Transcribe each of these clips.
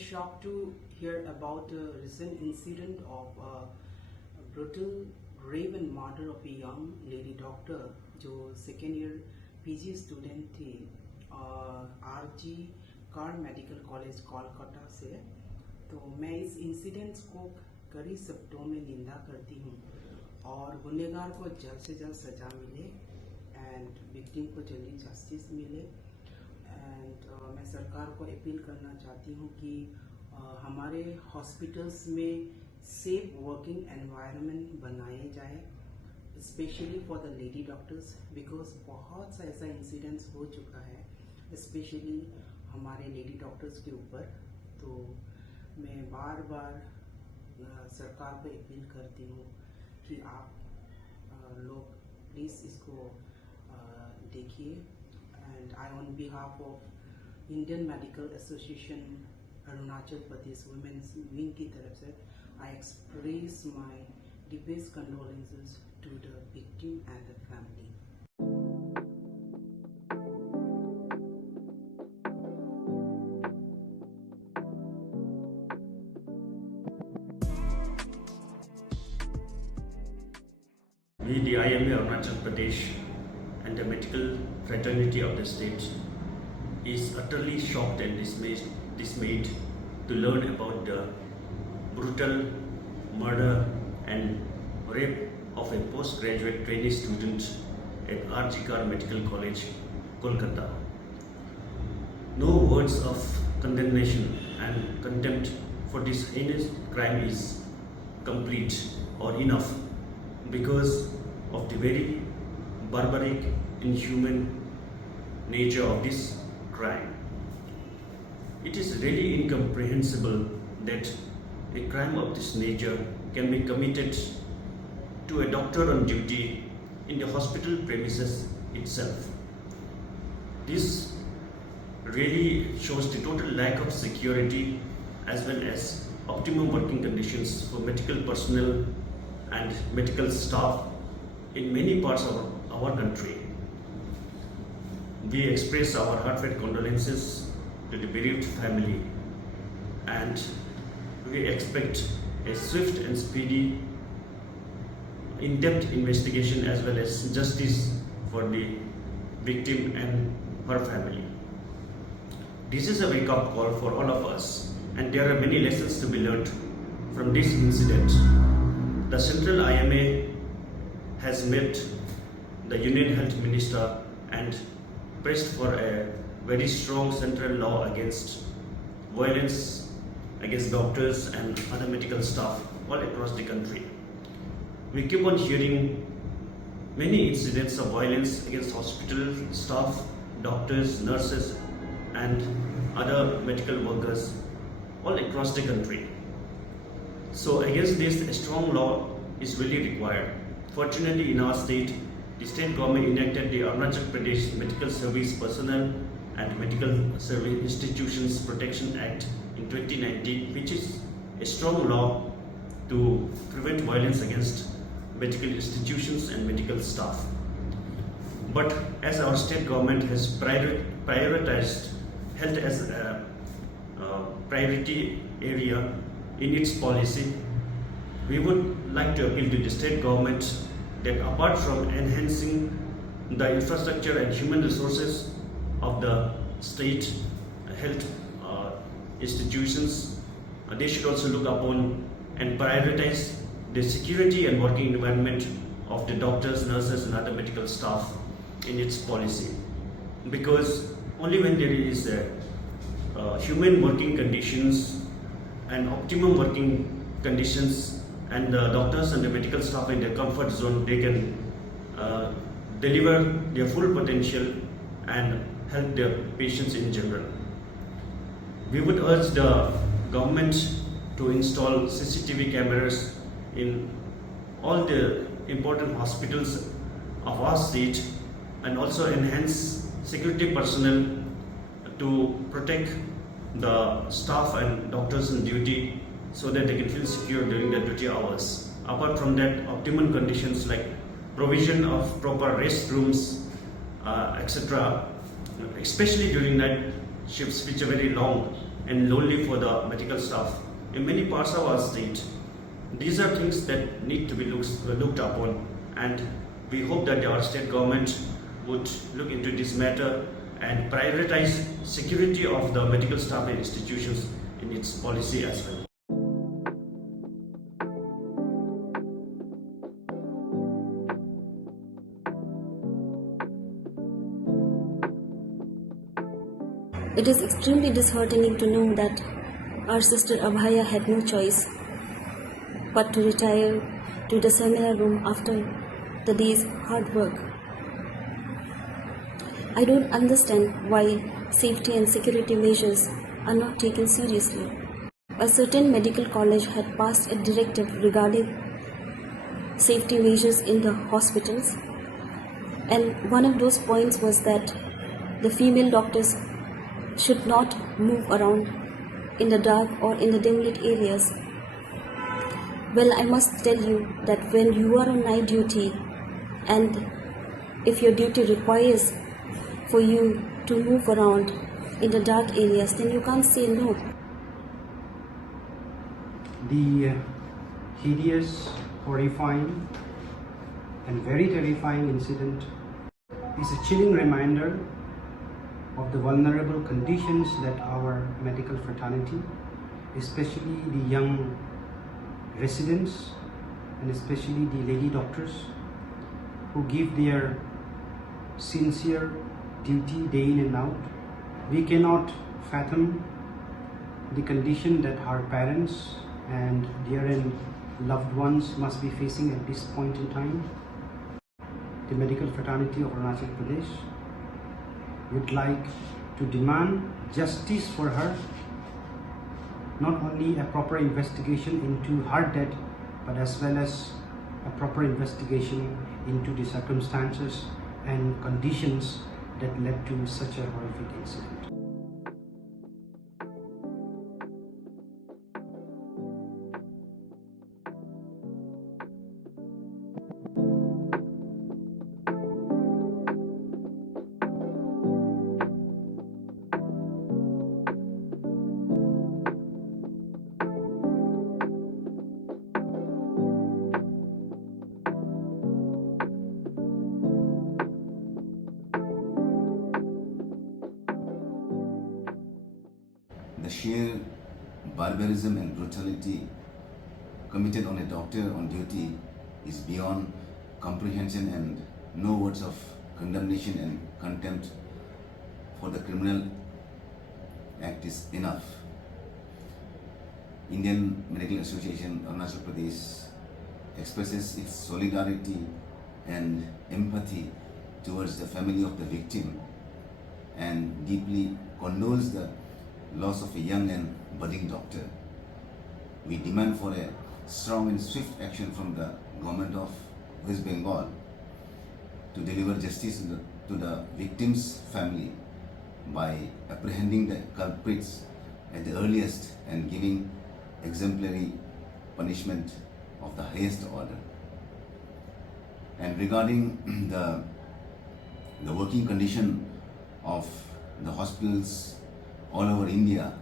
shocked to hear about a recent incident of a brutal rape and murder of a young lady doctor जो second year PG student थी RG Kar medical college Kolkata से। तो मैं इस incidents को कड़ी शब्दों में निंदा करती हूँ और गुनहगार को जल्द से जल्द सजा मिले एंड विक्टिम को जल्दी जस्टिस मिले। एंड मैं सरकार को अपील करना चाहती हूँ कि हमारे हॉस्पिटल्स में सेफ वर्किंग एनवायरनमेंट बनाए जाए, specially for the lady doctors, because बहुत सा ऐसा इंसिडेंट्स हो चुका है स्पेशली हमारे लेडी डॉक्टर्स के ऊपर। तो मैं बार बार सरकार को अपील करती हूँ कि आप लोग प्लीज़ इसको देखिए। And I on behalf of Indian Medical Association Arunachal Pradesh women's wing की तरफ से I express my deepest condolences to the victim and the family. We, the IMA-Arunachal Pradesh and the medical fraternity of the state, is utterly shocked and dismayed to learn about the brutal murder and rape of a postgraduate trainee student at RG Medical College, Kolkata. No words of condemnation and contempt for this heinous crime is complete or enough because of the very barbaric, inhuman nature of this crime. It is really incomprehensible that a crime of this nature can be committed to a doctor on duty in the hospital premises itself. This really shows the total lack of security as well as optimum working conditions for medical personnel and medical staff in many parts of our country. We express our heartfelt condolences to the bereaved family and we expect a swift and speedy, in-depth investigation as well as justice for the victim and her family. This is a wake-up call for all of us, and there are many lessons to be learned from this incident. The Central IMA has met the Union Health Minister and pressed for a very strong central law against violence against doctors and other medical staff all across the country. We keep on hearing many incidents of violence against hospital staff, doctors, nurses and other medical workers all across the country. So against this, a strong law is really required. Fortunately, in our state, the state government enacted the Arunachal Pradesh Medical Service Personnel and Medical Service Institutions Protection Act in 2019, which is a strong law to prevent violence against medical institutions and medical staff. But as our state government has prioritized health as a priority area in its policy, we would like to appeal to the state government that apart from enhancing the infrastructure and human resources of the state health institutions, they should also look upon and prioritize the security and working environment of the doctors, nurses and other medical staff in its policy. Because only when there is human working conditions and optimum working conditions and the doctors and the medical staff in their comfort zone, they can deliver their full potential and help their patients in general. We would urge the government to install CCTV cameras in all the important hospitals of our state and also enhance security personnel to protect the staff and doctors on duty so that they can feel secure during their duty hours. Apart from that, optimum conditions like provision of proper restrooms, etc., especially during night shifts which are very long, and lonely for the medical staff in many parts of our state. These are things that need to be looked upon, and we hope that our state government would look into this matter and prioritize security of the medical staff and institutions in its policy as well. It is extremely disheartening to know that our sister Abhaya had no choice but to retire to the seminar room after the day's hard work. I don't understand why safety and security measures are not taken seriously. A certain medical college had passed a directive regarding safety measures in the hospitals, and one of those points was that the female doctors should not move around in the dark or in the dim lit areas. Well, I must tell you that when you are on night duty and if your duty requires for you to move around in the dark areas, then you can't say no. The hideous, horrifying and very terrifying incident is a chilling reminder of the vulnerable conditions that our medical fraternity, especially the young residents and especially the lady doctors who give their sincere duty day in and out. We cannot fathom the condition that our parents and dear and loved ones must be facing at this point in time. The medical fraternity of Arunachal Pradesh would like to demand justice for her, not only a proper investigation into her death, but as well as a proper investigation into the circumstances and conditions that led to such a horrific incident. The sheer barbarism and brutality committed on a doctor on duty is beyond comprehension, and no words of condemnation and contempt for the criminal act is enough. Indian Medical Association Arunachal Pradesh expresses its solidarity and empathy towards the family of the victim and deeply condoles the loss of a young and budding doctor. We demand for a strong and swift action from the government of West Bengal to deliver justice to the victim's family by apprehending the culprits at the earliest and giving exemplary punishment of the highest order. And regarding the working condition of the hospitals all over India,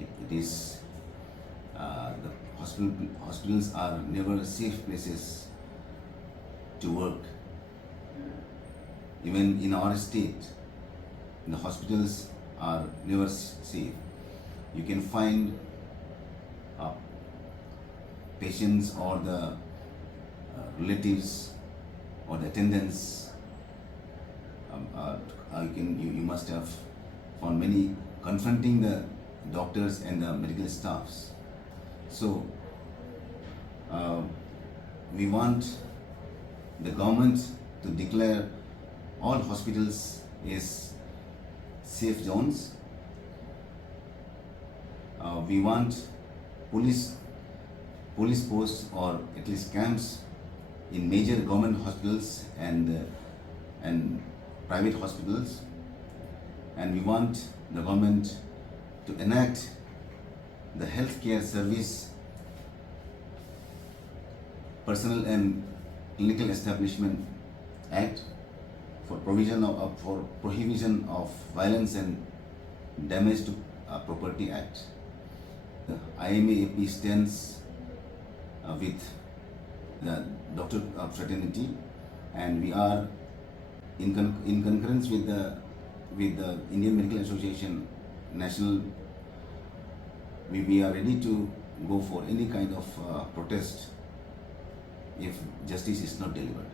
it is the hospitals are never safe places to work. Even in our state, the hospitals are never safe. You can find patients or the relatives or the attendants. You must have found many confronting the doctors and the medical staffs. So we want the government to declare all hospitals as safe zones. We want police posts or at least camps in major government hospitals and private hospitals, and we want the government to enact the Healthcare Service Personnel and Clinical Establishment Act for prohibition of violence and damage to Property Act. The IMA-AP stands with the doctor fraternity, and we are in concurrence with the Indian Medical Association National. We are ready to go for any kind of protest if justice is not delivered.